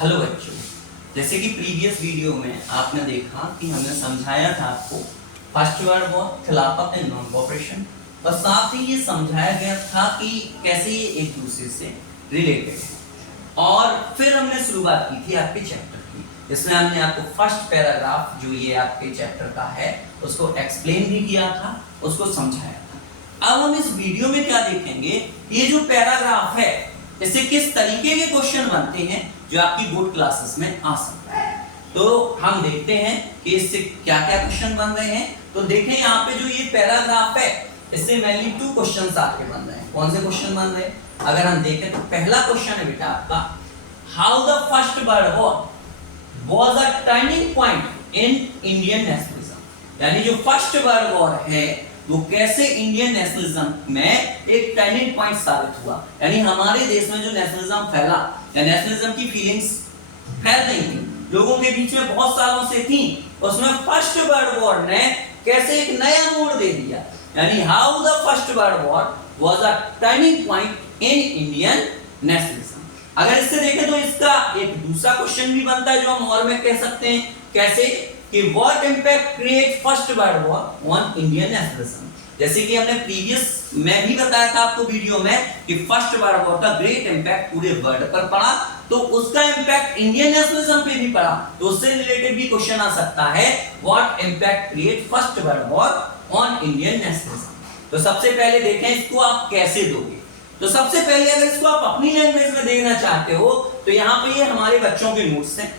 Hello बच्चों, जैसे कि प्रीवियस वीडियो में आपने देखा कि हमने समझाया था आपको फर्स्ट वर्ड वॉर, खिलाफत एंड नॉन कोऑपरेशन, और साथ ही ये समझाया गया था कि कैसे ये एक दूसरे से रिलेटेड है। और फिर हमने शुरुआत की थी आपके चैप्टर की, जिसमें हमने आपको फर्स्ट पैराग्राफ जो ये आपके चैप्टर का है उसको एक्सप्लेन भी किया था, उसको समझाया था। अब हम इस वीडियो में क्या देखेंगे, ये जो पैराग्राफ है इससे किस तरीके के क्वेश्चन बनते हैं जो आपकी बोर्ड क्लासेस में आ सकता है। तो हम देखते हैं कि इससे क्या क्या क्वेश्चन बन रहे हैं। तो देखें यहाँ पे जो ये पैराग्राफ है इससे मेनली 2 क्वेश्चंस आपके बन रहे हैं। कौन से क्वेश्चन बन रहे हैं अगर हम देखें तो पहला क्वेश्चन है बेटा आपका, how the first world war was a turning point in Indian nationalism. यानी जो फर्स्ट वर्ल्ड वॉर है वो कैसे इंडियन नेशनलिज्म में एक टर्निंग पॉइंट साबित हुआ। यानी हमारे देश में जो नेशनलिज्म फैला या नेशनलिज्म की फीलिंग्स फैल रही थी, लोगों के बीच में बहुत सालों से थी, उसमें फर्स्ट वर्ल्ड वॉर ने कैसे एक नया मोड़ दे दिया। यानी how the first world war was a turning point in Indian nationalism. अगर इससे देखें तो इसका एक दूसरा क्वेश्चन भी बनता है जो हम और में कह सकते हैं, कैसे कि what impact create first world war on Indian nationalism. जैसे कि हमने प्रीवियस में भी बताया था आपको वीडियो में कि फर्स्ट वर्ल्ड वॉर का ग्रेट इंपैक्ट पूरे वर्ल्ड पर पड़ा, तो उसका इंपैक्ट इंडियन नेशनलिज्म पे भी पड़ा। तो उससे रिलेटेड भी क्वेश्चन आ सकता है, what impact create first world war on Indian nationalism. तो सबसे पहले देखें इसको आप कैसे दोगे। तो सबसे पहले अगर इसको आप अपनी लैंग्वेज में देखना चाहते हो तो यहाँ पे ये हमारे बच्चों के नोट्स हैं,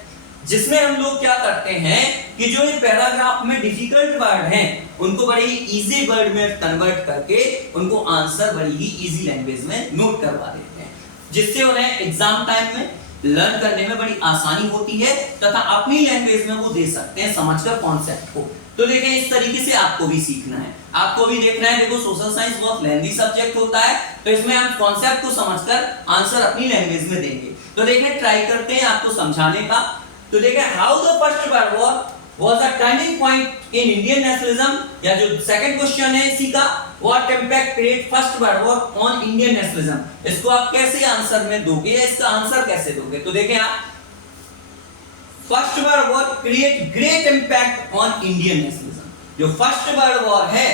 जिसमें हम लोग क्या करते हैं कि जो ये पैराग्राफ में डिफिकल्ट वर्ड हैं उनको बड़ी इजी वर्ड में कन्वर्ट करके उनको आंसर बड़ी ही इजी लैंग्वेज में नोट करवा देते हैं, जिससे उन्हें एग्जाम टाइम में लर्न करने में बड़ी आसानी होती है तथा अपनी लैंग्वेज में वो दे सकते हैं समझकर कॉन्सेप्ट को। तो देखें इस तरीके से आपको भी सीखना है, आपको भी देखना है। देखो सोशल साइंस बहुत लेंथी सब्जेक्ट होता है, तो इसमें हम कॉन्सेप्ट को समझकर आंसर अपनी लैंग्वेज में देंगे। तो देखें ट्राई करते हैं आपको समझाने का। तो देखें how the first world war was a turning point in Indian nationalism, या जो सेकंड क्वेश्चन है इसी का, what impact create first world war on Indian nationalism. इसको आप कैसे आंसर में दोगे या इसका आंसर कैसे दोगे। तो देखें आप, first world war create great impact on Indian nationalism. जो फर्स्ट वर्ल्ड वॉर है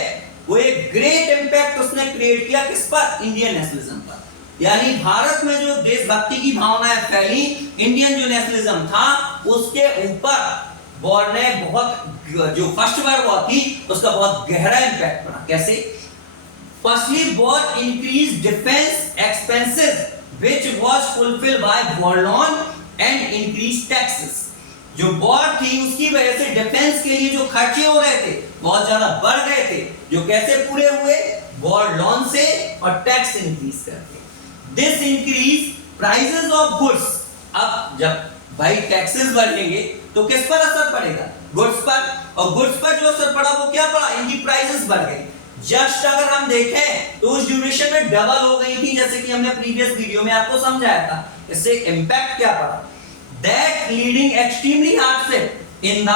वो एक ग्रेट इंपैक्ट उसने क्रिएट किया किस पर, इंडियन नेशनलिज्म पर। यानी भारत में जो देशभक्ति की भावनाएं फैली, इंडियन जो नेशनलिज्म था उसके ऊपर वॉर ने बहुत, जो फर्स्ट वर्ल्ड वॉर थी उसका बहुत गहरा इंपैक्ट पड़ा। कैसे? Firstly war increase defence expenses which was fulfilled by war loan and increase taxes. जो वॉर थी उसकी वजह से डिफेंस के लिए जो खर्चे हो रहे थे बहुत ज्यादा बढ़ गए थे, जो कैसे पूरे हुए, वॉर लोन से और टैक्स इंक्रीज करके। This increase prices of goods. अब जब भाई टैक्सेस बढ़ेंगे तो किस पर असर पड़ेगा, गुड्स पर, और गुड्स पर जो असर पड़ा वो क्या पड़ा, इनकी प्राइसेस बढ़ गई। जस्ट अगर हम देखें तो उस ड्यूरेशन में डबल हो गई थी, जैसे कि हमने प्रीवियस वीडियो में आपको समझाया था। इससे इंपैक्ट क्या पड़ा, that leading extremely hardship in the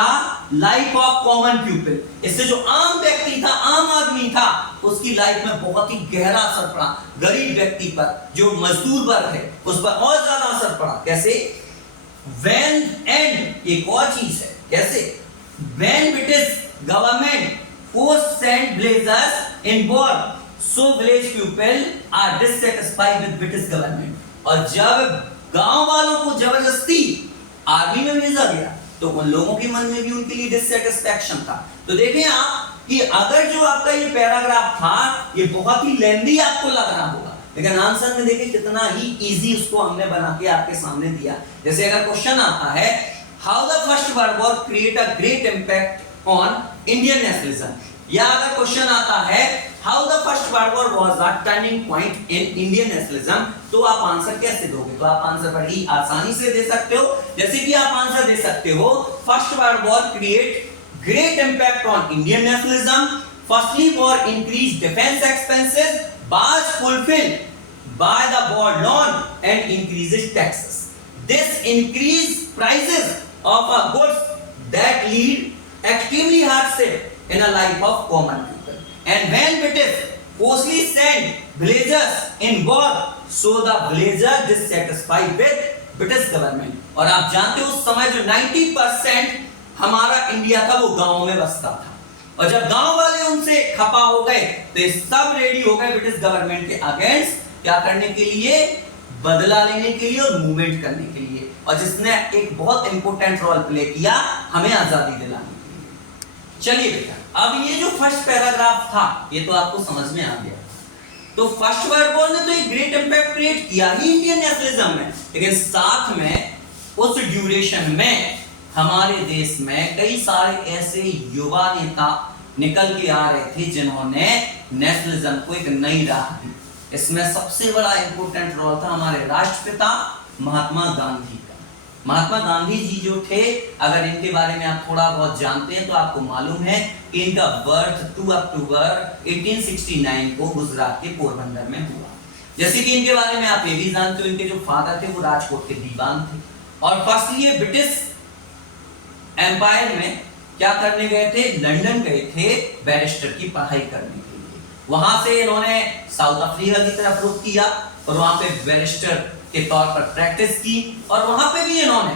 life of common people. इससे जो आम व्यक्ति था, आम आदमी था, उसकी लाइफ में बहुत ही गहरा असर पड़ा। गरीब व्यक्ति पर, जो मजदूर वर्ग है, उस पर और ज्यादा असर पड़ा। कैसे? When and एक और चीज है, कैसे? When British government forced send blazers in war, so village people are dissatisfied with British government। और जब गांव वालों को जबरदस्ती आर्मी में भेजा गया तो उन लोगों के मन में भी उनके लिए डिससैटिस्फैक्शन था। तो देखें आप कि अगर जो आपका ये पैराग्राफ था ये बहुत ही लेंथी आपको लग रहा होगा, लेकिन आंसर में देखिए कितना ही इजी उसको हमने बना के आपके सामने दिया। जैसे अगर क्वेश्चन आता है, how the first world war create a great impact on Indian nationalism, या अगर क्वेश्चन आता है how the first world war was a turning point in Indian nationalism, तो आप आंसर कैसे दोगे। तो आप आंसर बड़ी आसानी से दे सकते हो। जैसे कि आप आंसर दे सकते हो, first world war create great impact on Indian nationalism. Firstly, war increased defense expenses, was fulfilled by the war loan and increases taxes. This increased prices of goods that lead extremely hardship in a life of common people. And when British forcibly sent villagers in war, so the villagers dissatisfied with British government. और आप जानते हो उस समय जो 90% हमारा India था वो गांवों में बसता था, और जब गांव वाले उनसे खपा हो गए तो ये सब रेडी हो गए ब्रिटिश गवर्नमेंट के अगेंस्ट क्या करने के लिए, बदला लेने के लिए और मूवमेंट करने के लिए, और जिसने एक बहुत इंपॉर्टेंट रोल प्ले किया हमें आजादी दिलाने के लिए। चलिए बेटा, अब ये जो फर्स्ट पैराग्राफ था ये तो आपको समझ में आ गया। तो फर्स्ट वर्ल्ड वॉर ने तो एक ग्रेट इंपैक्ट क्रिएट किया ही इंडियन नेशनलिज्म में, लेकिन साथ में उस ड्यूरेशन में हमारे देश में कई सारे ऐसे युवा नेता निकल के आ रहे थे जिन्होंने नेशनलिज्म को एक नई राह दी। इसमें सबसे बड़ा इंपॉर्टेंट रोल था हमारे राष्ट्रपिता महात्मा गांधी का। महात्मा गांधी जी जो थे, अगर इनके बारे में आप थोड़ा बहुत जानते हैं तो आपको मालूम है कि इनका बर्थ 2 अक्टूबर 1869 को गुजरात के पोरबंदर में हुआ। जैसे कि इनके बारे में आप ये भी जानते हो, इनके जो फादर थे वो राजकोट के दीवान थे, और फर्स्टली ये ब्रिटिश एम्पायर में क्या करने गए थे, लंदन गए थे बैरिस्टर की पढ़ाई करने के लिए। वहां से इन्होंने साउथ अफ्रीका की तरफ रुख किया और वहां पे बैरिस्टर के तौर पर प्रैक्टिस की, और वहां पे भी इन्होंने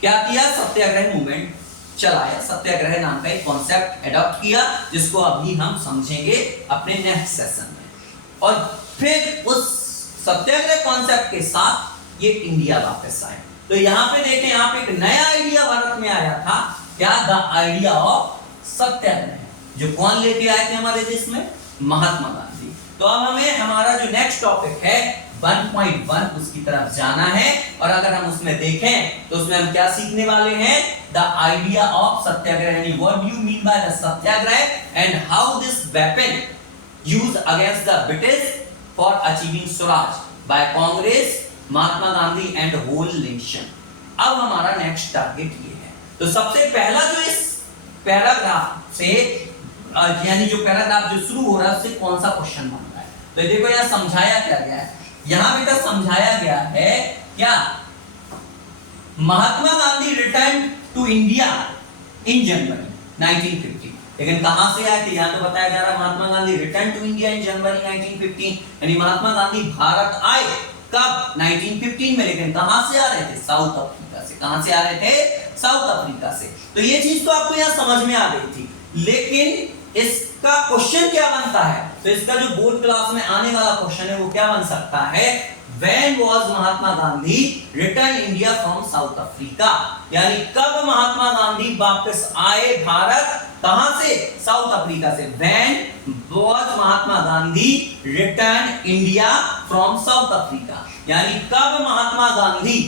क्या किया, सत्याग्रह मूवमेंट चलाया। सत्याग्रह नाम का एक कॉन्सेप्ट एडॉप्ट किया जिसको अभी हम समझेंगे अपने नेक्स्ट सेशन में। और फिर उस सत्याग्रह कॉन्सेप्ट के साथ ये इंडिया वापस आए। तो यहाँ पे देखें, यहाँ पे एक नया आइडिया भारत में आया था, क्या, द आइडिया ऑफ सत्याग्रह, जो कौन लेके आए थे हमारे देश में, महात्मा गांधी। तो अब हमें हमारा जो नेक्स्ट टॉपिक है 1.1 उसकी तरफ जाना है, और अगर हम उसमें देखें तो उसमें हम क्या सीखने वाले हैं, द आइडिया ऑफ सत्याग्रह, यानी what do you mean by the satyagraha and how this weapon used against the British for achieving swaraj by Congress, Mahatma Gandhi and whole nation. अब हमारा नेक्स्ट टारगेट ये है। तो सबसे पहला जो इस पैराग्राफ से यानी जो पैराग्राफ जो शुरू हो रहा है उससे कौन सा क्वेश्चन बन रहा है, तो देखो यहाँ समझाया क्या गया है। यहाँ बेटा समझाया गया है क्या, Mahatma Gandhi return to India in January 1950। लेकिन कहां से आए थे, यहाँ तो बताया जा रहा है Mahatma Gandhi return to India in January 1915, यानी महात्मा गांधी भारत आए कब, 1915 में, लेकिन कहां से आ रहे थे, साउथ अफ्रीका से। कहां से आ रहे थे, साउथ अफ्रीका से। तो ये चीज तो आपको यहाँ समझ में आ गई थी, लेकिन इसका क्वेश्चन क्या बनता है, तो इसका जो बोर्ड क्लास में आने वाला क्वेश्चन है वो क्या बन सकता है, When was Mahatma Gandhi return India from South Africa, यानी कब महात्मा गांधी वापस आए भारत, कहां से, साउथ अफ्रीका से। When was Mahatma Gandhi return India from South Africa, यानी कब महात्मा गांधी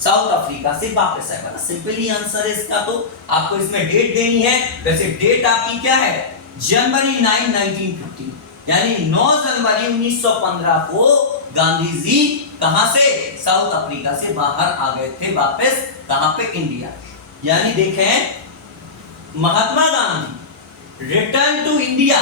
साउथ अफ्रीका से वापस आए। बड़ा सिंपली आंसर है इसका, तो आपको इसमें डेट देनी है। वैसे डेट आपकी क्या है, जनवरी 9, 1915, यानी 9 जनवरी 1915 को गांधी जी कहां से, साउथ अफ्रीका से बाहर आ गए थे वापस, कहां पे, इंडिया। यानी देखें, Mahatma Gandhi return to India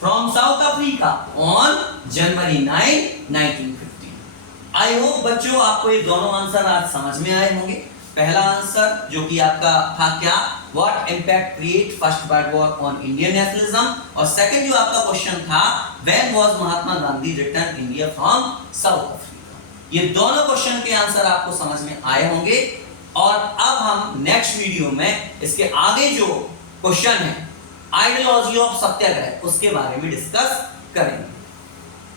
from South Africa on January 9, 1915। I hope बच्चों आपको ये दोनों आंसर आज समझ में आए होंगे। पहला आंसर जो कि आपका था क्या, what impact create first world war on Indian nationalism, और सेकंड जो आपका क्वेश्चन था, when was Mahatma Gandhi return India from South Africa. ये दोनों क्वेश्चन के आंसर आपको समझ में आए होंगे। और अब हम नेक्स्ट वीडियो में इसके आगे जो क्वेश्चन है, आइडियोलॉजी ऑफ सत्याग्रह, उसके बारे में डिस्कस करेंगे।